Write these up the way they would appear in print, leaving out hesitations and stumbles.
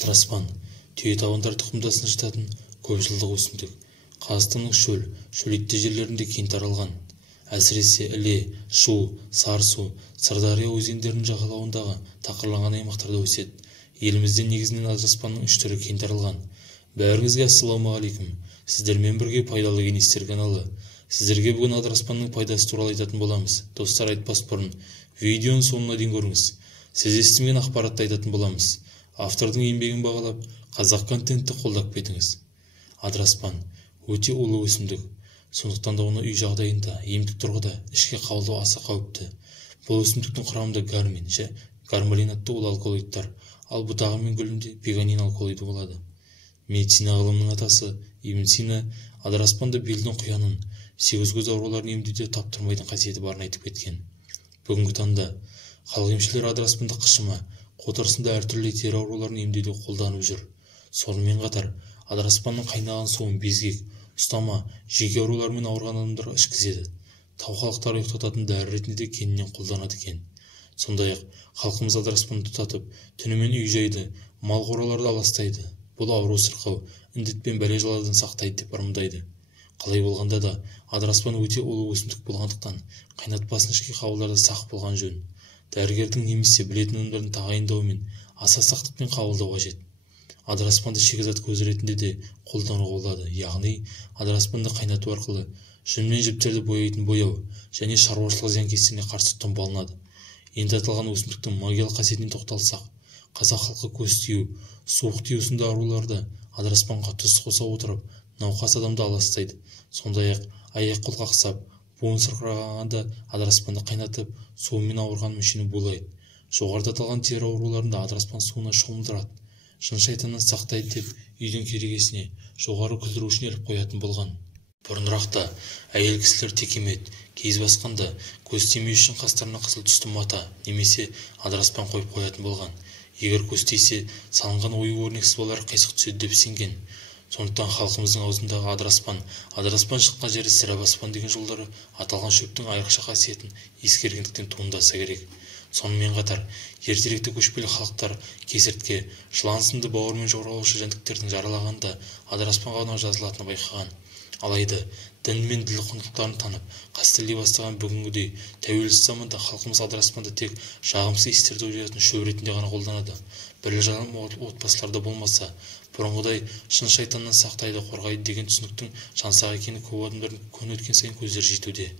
Траспан түйетауындар тұқымдасына жататын көпжылдық өсімдік. Қазақстанның шөлейтті жерлерінде кең таралған. Әсіресе Іле, Шу, Сарысу, Сырдария өзендерінің жағалауындағы тақырланған аймақтарда өседі. Елімізде негізінен адыраспанның 3 түрі кең таралған. Бәріңізге ассалаумағалейкум. Сіздермен бірге пайдалы кеңестер каналы. Сіздерге бүгін адыраспанның пайдасы туралы айтатын боламыз. Достар, айтпас бұрын видеоның соңына дейін көріңіз. Сіз естіген ақпаратты айтатын боламыз. Автордың еңбегін бағалап, қазақ контентті қолдап кетіңіз. Адыраспан өте улы өсімдік. Сондықтан да оны үй жағдайында, емдік тұрғыда ішке қабылдау аса қауіпті. Бұл өсімдіктің құрамында гармин, гармалин атты улы алкалоидтар, ал бұтағы мен гүлінде пеганин алкалоиды болады. Медицина ғылымының атасы Ибн Сина адыраспанды белдің құянын, сегіз көз ауруларын емдеуде таптырмайтын қасиеті барын айтып кеткен. Бүгінгі таңда халық емшілері адыраспанды қышыма, қотырысында әртүрлі тері ауруларын емдеуде қолданып жүр. Сонымен қатар адыраспанның қайнаған суын безгек, ұстама, жүйке ауруларымен ауырған адамдарға ішкізеді. Тау халықтары ұйықтататын дәрі ретінде де кеңінен қолданады екен. Сондай-ақ халқымыз адыраспанды тұтатып, түнімен үй жайды, мал қораларды аластайды. Бұл ауру сырқау, індет пен бәле-жаладан сақтайды деп ырымдайды. Қалай болғанда да адыраспан өте улы өсімдік болғандықтан қайнатпасын ішке қабылдарда сақ болған жөн. Дәрігердің немесе білетін адамдардың тағайындауымен аса сақтықпен қабылдау қажет. Адыраспанды шикізат көзі ретінде де қолдануға болады, яғни адыраспанды қайнату арқылы жүн мен жіптерді бояйтын бояу және шаруашылық зиянкестеріне қарсы тұнбалынады. Енді аталған өсімдіктің магиялық қасиетіне тоқталсақ, қазақ халқы көз тию, суық тию сынды ауруларды адыраспанға тұз қоса отырып науқас адамды аластайды. Сондай-ақ аяқ-қол қақсап, буын сырқырағанда адыраспанды қайнатып, суымен ауырған мүшені булайды. Жоғарыда аталған тері ауруларында адыраспан суына шомылдырады. Жын-шайтаннан сақтайды деп үйдің керегесіне жоғары күлдірушін іліп қоятын болған. Бұрынырақта әйел кісілер текемет, киіз басқанда көз тимеу үшін қастарына қызыл түсті мата немесе адыраспан қойып қоятын болған. Егер көз тисе, салынған ою-өрнексіз болар қайсық түседі деп сенген. Сондықтан халқымыздың аузындағы адыраспан шыққан жері сірә баспан деген жолдары аталған шөптің айрықша қасиетін ескергендіктен туындаса керек. Сонымен қатар, ертеректе көшпелі халықтар кесіртке, жылан сынды бауырмен жорғалаушы жәндіктердің жаралағанда адыраспанға арнау жазылатыны байқаған. Алайда дін мен діл құндылықтарын танып, қастерлей бастаған бүгінгідей тәуелсіз заманда халқымыз адыраспанды тек жағымсыз иістерді оятатын шөп ретінде ғана қолданады. Бірлі-жарым отбасыларда болмаса, бұрынғыдай шын-шайтаннан сақтайды, қорғайды деген түсініктің жансақ екені көп адамдардың күн өткен сайын көздері жетуде.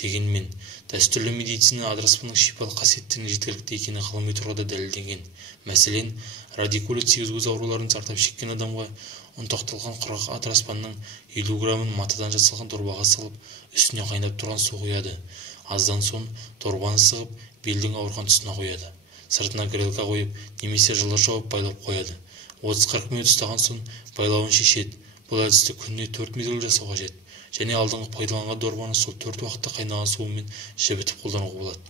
Дегенмен, дәстүрлі медицина адыраспанның шипалы қасиеттерінің жеткілікті екені ғылыми тұрғыда дәлелденген. Мәселен, радикулит сегіз көз ауруларын зардап шеккен адамға ұнтақталған құрғақ адыраспанның 50 грамын матадан жасалған дорбаға салып, үстіне қайнап тұрған су құяды. Аздан соң дорбаны сығып, белдің ауырған тұсына қояды. Сыртына грелка қойып, немесе жылы жауып байлап қояды. 30-40 минут ұстаған соң байлауын шешеді. Бұл әдісті күніне 4 мезгіл жасау қажет. Және алдыңғы пайдаланған дорбаны сол 4 уақытта қайнаған суымен жібітіп қолдануға болады.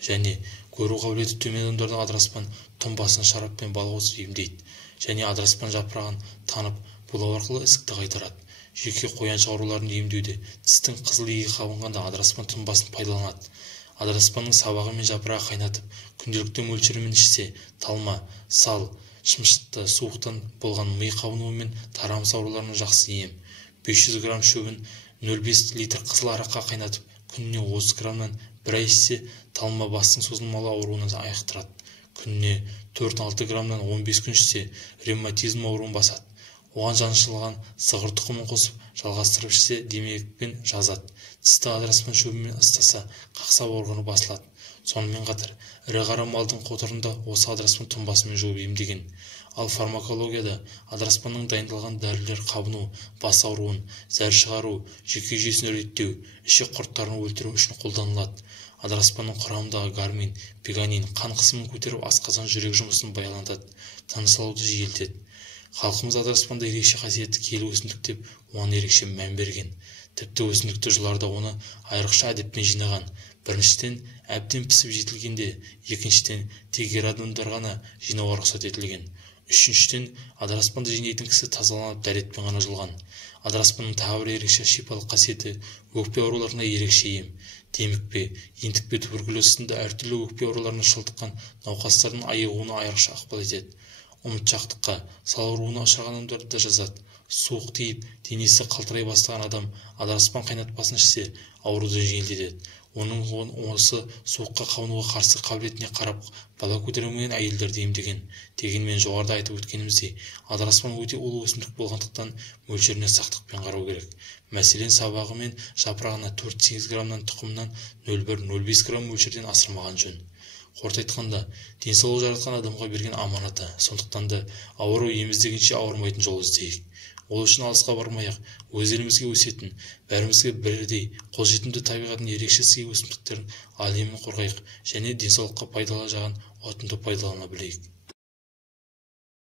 Және көру қабілеті төмен адамдарда адыраспан тұнбасын шараппен бал қосып емдейді. Және адыраспан жапырағын танып, булау арқылы ісікті қайтарады. Жүйке қояншы ауруларын емдеуде тістің қызыл иегі қабынғанда адыраспан тұнбасын пайдаланады. Адыраспанның сабағы мен жапырағы қайнатып, күнделікті мөлшерімен ішсе, талма, сал, шымшытты, суықтан болған ми қабынуы мен тарамыс ауруларына жақсы ем. 500 грамм шөбін 0,5 литр қызыл араққа қайнатып, күніне 30 граммнан бір ай ішсе, талма бастың созылмалы ауруынан айықтырады. Күніне 4-6 граммнан 15 күн ішсе, ревматизм ауруын басады. Оған жаншылған сығыр тұқымын қосып, жалғастырып ішсе, демекпен жазады. Тісті адыраспан шөбімен ыстаса, қақсап ауырғаны басылады. Сонымен қатар, ірі қара малдың қотырында осы адыраспан тұнбасымен жуып емдеген. Ал фармакологияда адыраспанның дайындалған дәрілер қабыну, бас ауруын, зәр шығару, жүйке жүйесін реттеу, ішек құрттарын өлтіру үшін қолданылады. Адыраспанның құрамындағы гармин, пеганин қан қысымын көтеріп, асқазан жүрек жұмысын баялатады, тыныс алуды жиілетеді. Халқымыз адыраспанда ерекше қасиетті киелі өсімдік деп, оған ерекше мән берген. Тіпті өсімдікті жыларда оны айрықша әдеппен жинаған. Біріншіден, әбден пісіп жетілгенде, екіншіден, тек ер адамдар ғана жинауға рұқсат етілген. Үшіншіден, адыраспанды жинайтын кісі тазаланып дәретпен ғана жұлған. Адыраспанның тағы бір ерекше шипалық қасиеті өкпе ауруларына ерекше ем. Демікпе, ентікпе, туберкулез сынды әртүрлі өкпе ауруларына шалдыққан науқастардың айығуына айрықша ықпал етеді. ұмытшақтыққа, сал ауруына ұшыраған адамдарды да жазады. Суық тиіп, денесі қалтырай бастаған адам адыраспан қайнатпасын ішсе, ауруды жеңілдетеді. Оның осы суыққа қабынуға қарсы қабілетіне қарап, бала көтермеген әйелдерді емдеген. Дегенмен жоғарыда айтып өткеніміздей, адыраспан өте улы өсімдік болғандықтан мөлшеріне сақтықпен қарау керек. Мәселен, сабағы мен жапырағына 4-8 граммнан, тұқымнан 0,1-0,5 грамм мөлшерден асырмаған жөн. Қорыта айтқанда, денсаулық жаратқан адамға берген аманаты, сондықтан да ауыру еміздегенше ауырмайтын жол іздейік. Ол үшін алысқа бармай-ақ, өз елімізге өсетін, бәрімізге бірдей қолжетімді табиғаттың ерекше сый өсімдіктерін әлемін қорғайық және денсаулыққа пайдалы жағын ұтымды пайдалана білейік.